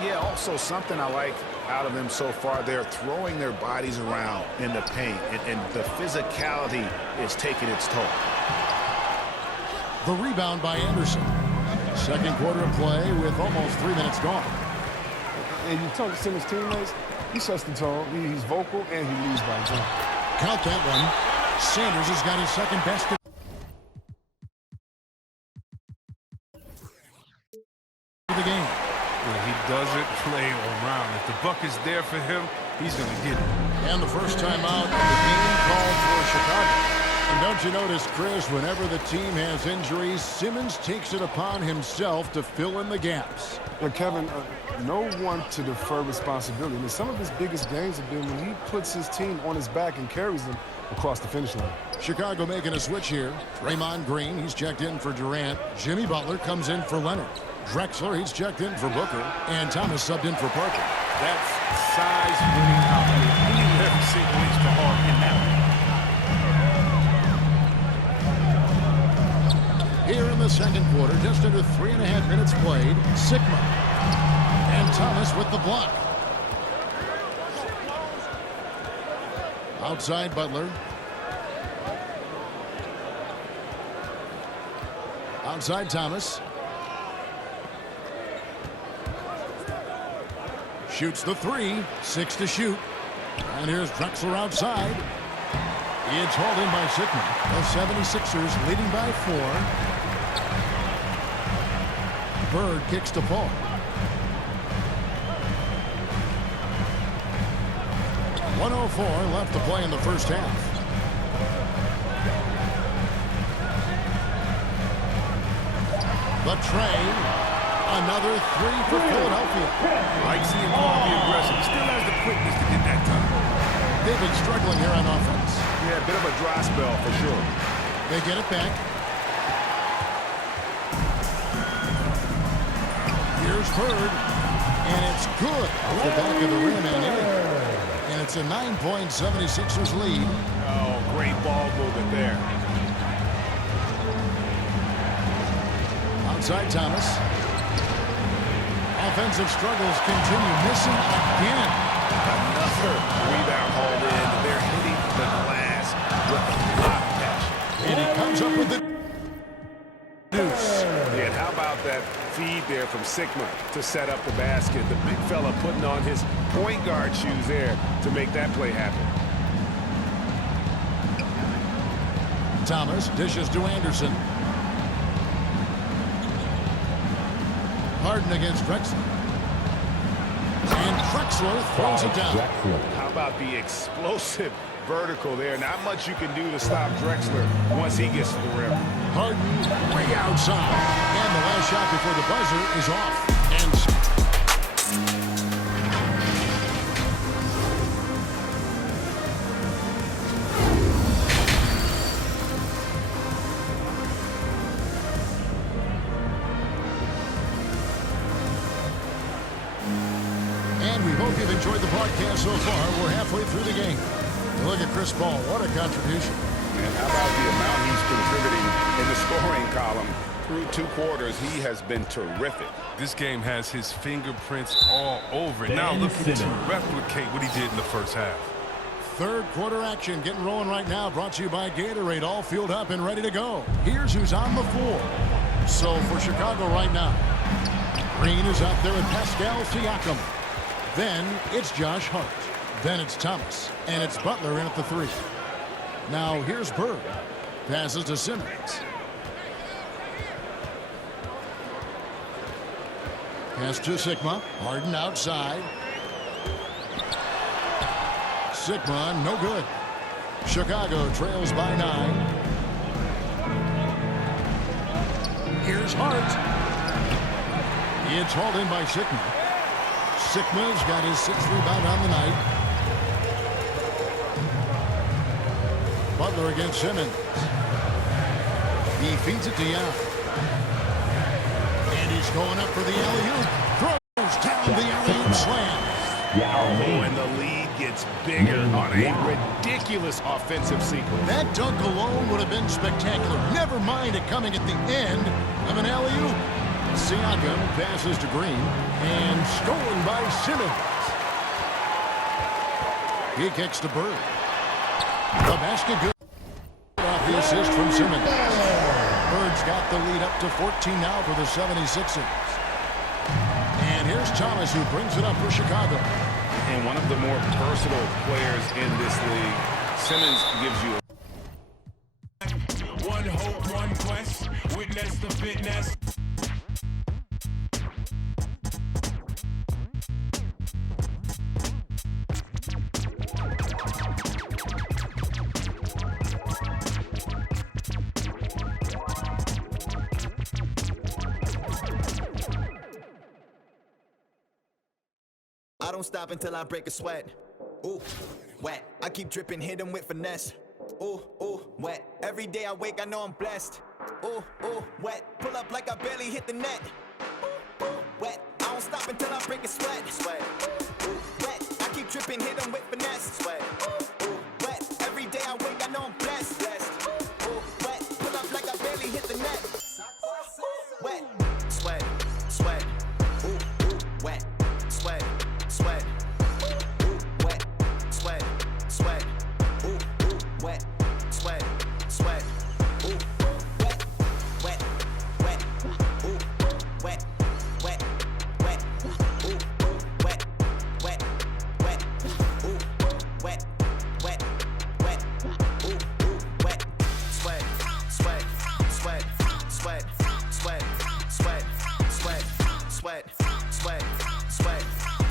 Yeah, also something I like out of them so far, they're throwing their bodies around in the paint, and the physicality is taking its toll. The rebound by Anderson. Second quarter of play with almost 3 minutes gone. And you talk to Simmons' teammates, he sets the tone, he's vocal, and he leads by example. Count that one. Sanders has got his second basket. The game. Well, he doesn't play around. If the buck is there for him, he's going to get it. And the first time out of the game called for Chicago. And don't you notice, Chris, whenever the team has injuries, Simmons takes it upon himself to fill in the gaps. But Kevin, no one to defer responsibility. I mean, some of his biggest games have been when he puts his team on his back and carries them across the finish line. Chicago making a switch here. Draymond Green, he's checked in for Durant. Jimmy Butler comes in for Leonard. Drexler, he's checked in for Booker. And Thomas subbed in for Parker. That's size winning out. We need every single inch to hard in that one. Here in the second quarter, just under 3.5 minutes played, Sigma. And Thomas with the block. Outside Butler. Outside Thomas. Shoots the three. 6 to shoot. And here's Drexler outside. It's hauled in by Sigma. The 76ers leading by 4. Bird kicks to Paul. .104 left to play in the first half. The tray. Another three for Philadelphia. Like seeing Paul be aggressive. He still has the quickness to get that done. They've been struggling here on offense. Yeah, a bit of a dry spell for sure. They get it back. Here's Bird. And it's good off the back of the rim and in. And it's a 9-point 76ers lead. Oh, great ball movement there. Outside Thomas. Offensive struggles continue. Missing again. Another rebound hauled in. They're hitting the glass with a lot of passion. And he comes up with the deuce. And how about that feed there from Sigma to set up the basket? The big fella putting on his point guard shoes there to make that play happen. Thomas dishes to Anderson. Harden against Drexler. And Drexler throws it down. How about the explosive vertical there? Not much you can do to stop Drexler once he gets to the rim. Harden way outside. And the last shot before the buzzer is off. And we hope you've enjoyed the broadcast so far. We're halfway through the game. Look at Chris Paul. What a contribution. And how about the amount he's contributing in the scoring column? Through 2 quarters, he has been terrific. This game has his fingerprints all over it. Now looking to replicate what he did in the first half. Third quarter action getting rolling right now. Brought to you by Gatorade. All fueled up and ready to go. Here's who's on the floor. So for Chicago right now, Green is out there with Pascal Siakam. Then it's Josh Hart. Then it's Thomas. And it's Butler in at the 3. Now here's Bird. Passes to Simmons. Pass to Sigma. Harden outside. Sigma, no good. Chicago trails by 9. Here's Hart. It's hauled in by Sigma. Sigma's got his 6th rebound on the night. Butler against Simmons. He feeds it to Young. And he's going up for the alley-oop. Throws down the alley-oop slam. Oh, and the lead gets bigger on a ridiculous offensive sequence. That dunk alone would have been spectacular. Never mind it coming at the end of an alley-oop. Siakam passes to Green, and stolen by Simmons. He kicks to Bird. The basket good off the assist from Simmons. Bird's got the lead up to 14 now for the 76ers. And here's Thomas, who brings it up for Chicago. And one of the more versatile players in this league. Simmons gives you one hope, one quest, witness the fitness. I don't stop until I break a sweat. Ooh, wet. I keep dripping, hit 'em with finesse. Ooh, ooh, wet. Every day I wake, I know I'm blessed. Ooh, ooh, wet. Pull up like I barely hit the net. Ooh, ooh, wet. I don't stop until I break a sweat. Sweat. Ooh, wet. I keep dripping, hit 'em with finesse. Sweat. Ooh, wet. Every day I wake, I know I'm blessed. Blessed. Ooh, wet. Pull up like I barely hit the net. Wet. Sweat. Sweat. Ooh, ooh, wet. Sweat. Sweat. Ooh, wet. Sweat. Sweat. Ooh, ooh, wet. Sweat. Sweat. Ooh, wet. Wet. Wet. Ooh, wet. Wet. Wet. Ooh, wet. Wet. Wet. Ooh, wet. Wet. Wet. Ooh, wet. Sweat. Sweat. Sweat. Sweat. Sweat. Sweat. Sweat. Sweat. Sweat. Sweat.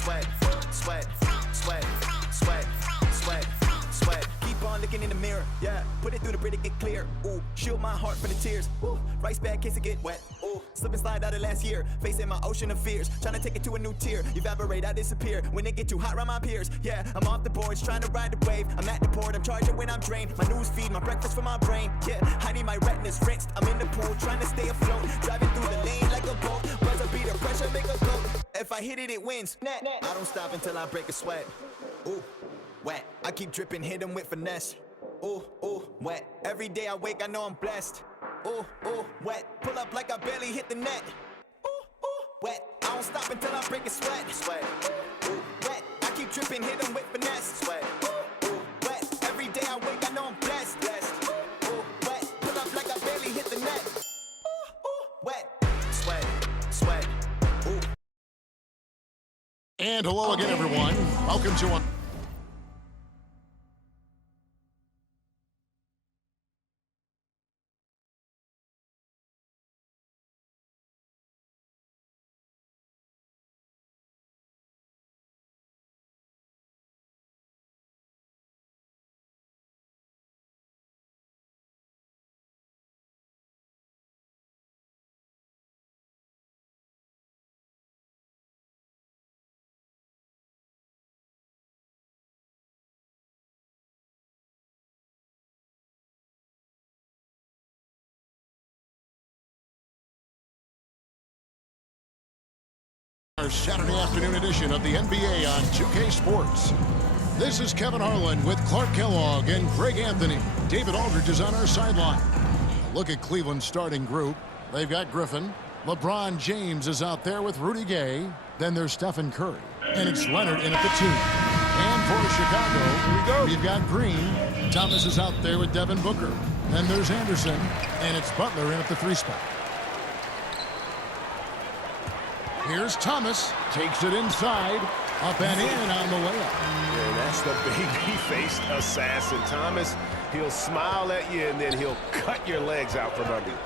Sweat, sweat, sweat, sweat, sweat, sweat. Keep on looking in the mirror, yeah. Put it through the Brita, get clear. Ooh, shield my heart from the tears. Ooh, rice bag case it get wet. Ooh, slip and slide out of last year. Facing my ocean of fears, trying to take it to a new tier. Evaporate, I disappear when it get too hot around my peers. Yeah, I'm off the boards, trying to ride the wave. I'm at the port, I'm charging when I'm drained. My news feed, my breakfast for my brain. Yeah, I need my retinas rinsed. I'm in the pool, trying to stay afloat. Driving through the lane like a boat. Buzzer beater, pressure make a goat. If I hit it, it wins. I don't stop until I break a sweat. Ooh, wet. I keep dripping, hit 'em with finesse. Ooh, ooh, wet. Every day I wake, I know I'm blessed. Ooh, ooh, wet. Pull up like I barely hit the net. Ooh, ooh, wet. I don't stop until I break a sweat. Sweat. Ooh, wet. I keep dripping, hit 'em with finesse. Sweat. Ooh, wet. Every day I wake, I know I'm blessed. Blessed. Ooh, wet. Pull up like I barely hit the net. Ooh, wet. Sweat. Sweat. Ooh. And hello again, everyone. Welcome to a... Our Saturday afternoon edition of the NBA on 2K Sports. This is Kevin Harlan with Clark Kellogg and Greg Anthony. David Aldridge is on our sideline. Look at Cleveland's starting group. They've got Griffin. LeBron James is out there with Rudy Gay. Then there's Stephen Curry. And it's Leonard in at the 2. And for Chicago, we've got Green. Thomas is out there with Devin Booker. Then there's Anderson. And it's Butler in at the 3 spot. Here's Thomas, takes it inside, up and in on the layup. And that's the baby-faced assassin. Thomas, he'll smile at you, and then he'll cut your legs out from under you.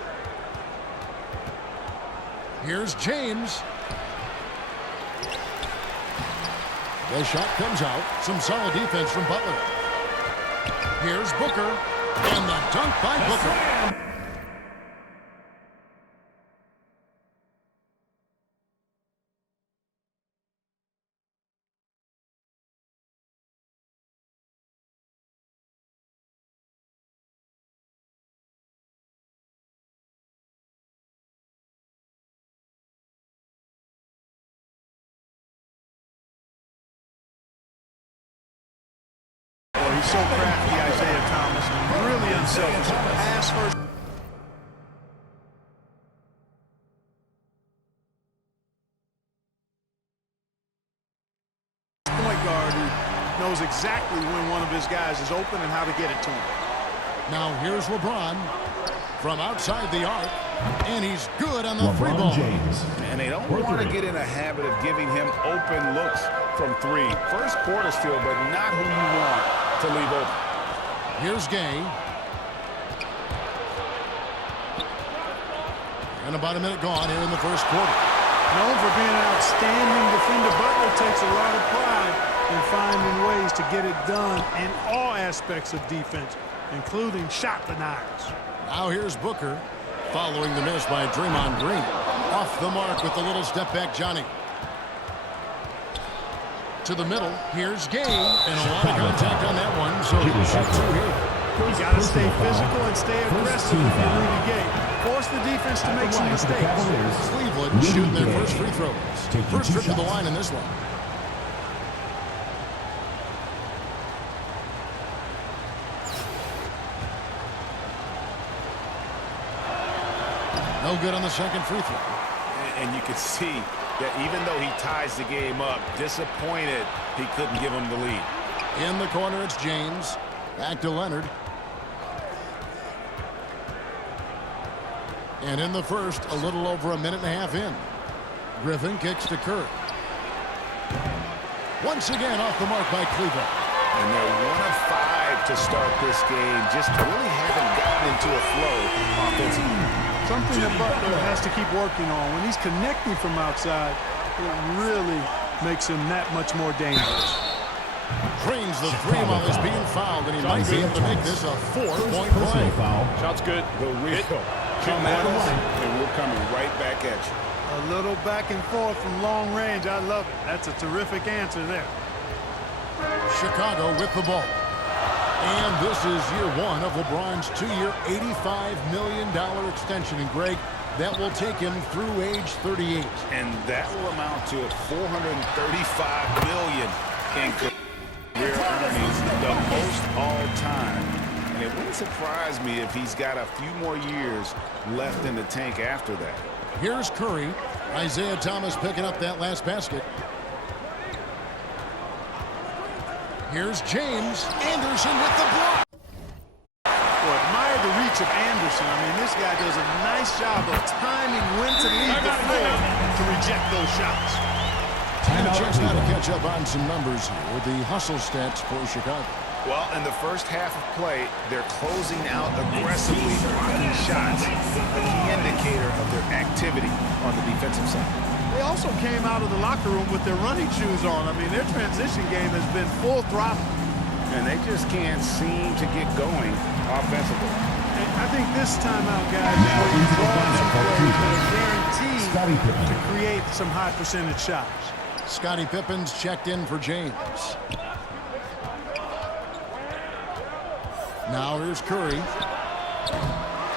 Here's James. The shot comes out. Some solid defense from Butler. Here's Booker, and the dunk by Booker. He's so crafty, Isaiah Thomas, and really unselfish. Pass first. knows exactly when one of his guys is open and how to get it to him. Now here's LeBron from outside the arc, and he's good on the three ball. And they don't want to get in a habit of giving him open looks from three. First quarter still, but not who you want to leave open. Here's Gay. And about a minute gone here in the first quarter. Known for being an outstanding defender, Butler takes a lot of pride in finding ways to get it done in all aspects of defense, including shot denials. Now here's Booker following the miss by Draymond Green. Off the mark with the little step back Johnny. To the middle, here's Gay, and a lot of contact on that one, so he will shoot two here. You got to stay physical and stay aggressive if you're Rudy Gay. Force the defense to make some mistakes. Cleveland shooting their first free throws. First trip to the line in this one. No good on the second free throw. And you can see that even though he ties the game up, disappointed he couldn't give him the lead. In the corner, it's James. Back to Leonard. And in the first, a little over a minute and a half in. Griffin kicks to Curry. Once again off the mark by Cleveland. And they're 1 of 5 to start this game. Just really haven't gotten into a flow offensively. Something that Butler has to keep working on. When he's connecting from outside, it really makes him that much more dangerous. Drains the three while he's being fouled, and he might be able to make this a 4-point play. Shot's good. The real come at us, and we're coming right back at you. A little back and forth from long range. I love it. That's a terrific answer there. Chicago with the ball. And this is year one of LeBron's 2-year, $85 million extension. And Greg, that will take him through age 38. And that will amount to $435 million in career earnings, the most all time. And it wouldn't surprise me if he's got a few more years left in the tank after that. Here's Curry. Isaiah Thomas picking up that last basket. Here's James. Anderson with the block. Well, admire the reach of Anderson. I mean, this guy does a nice job of timing when to leave the floor to reject those shots. And a chance now to catch up on some numbers here. The hustle stats for Chicago. Well, in the first half of play, they're closing out aggressively, blocking shots, a key indicator of their activity on the defensive side. They also came out of the locker room with their running shoes on. I mean, their transition game has been full throttle. And they just can't seem to get going offensively. And I think this timeout, guys, is where you draw some plays that are guaranteed to create some high percentage shots. Scottie Pippen's checked in for James. Now here's Curry.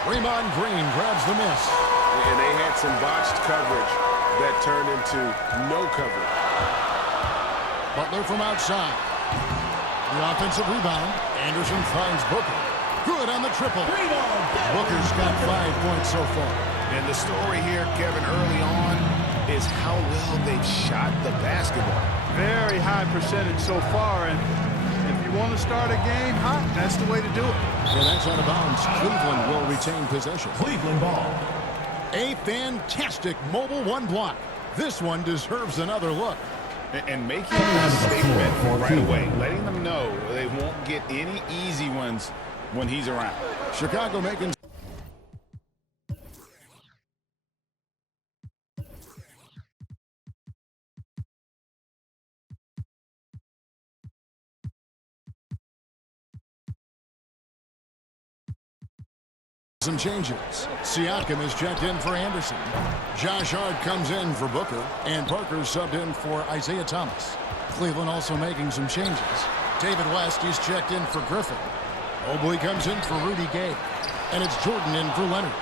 Draymond Green grabs the miss. And they had some botched coverage that turned into no coverage. Butler from outside. The offensive rebound. Anderson finds Booker. Good on the triple. Booker's got 5 points so far. And the story here, Kevin, early on is how well they've shot the basketball. Very high percentage so far, and if you want to start a game hot, that's the way to do it. And that's out of bounds. Cleveland will retain possession. Cleveland ball. A fantastic mobile one block. This one deserves another look. And making a statement right away, letting them know they won't get any easy ones when he's around. Chicago making some changes. Siakam is checked in for Anderson. Josh Hart comes in for Booker, and Parker subbed in for Isaiah Thomas. Cleveland also making some changes. David West is checked in for Griffin. Mobley comes in for Rudy Gay, and it's Jordan in for Leonard.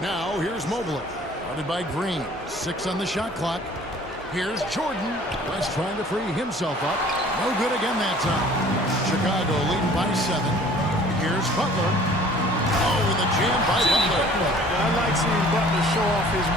Now here's Mobley, guarded by Green. 6 on the shot clock. Here's Jordan. West trying to free himself up. No good again that time. Chicago leading by 7. Here's Butler. Oh, and the jam by Butler. I like seeing Butler show off his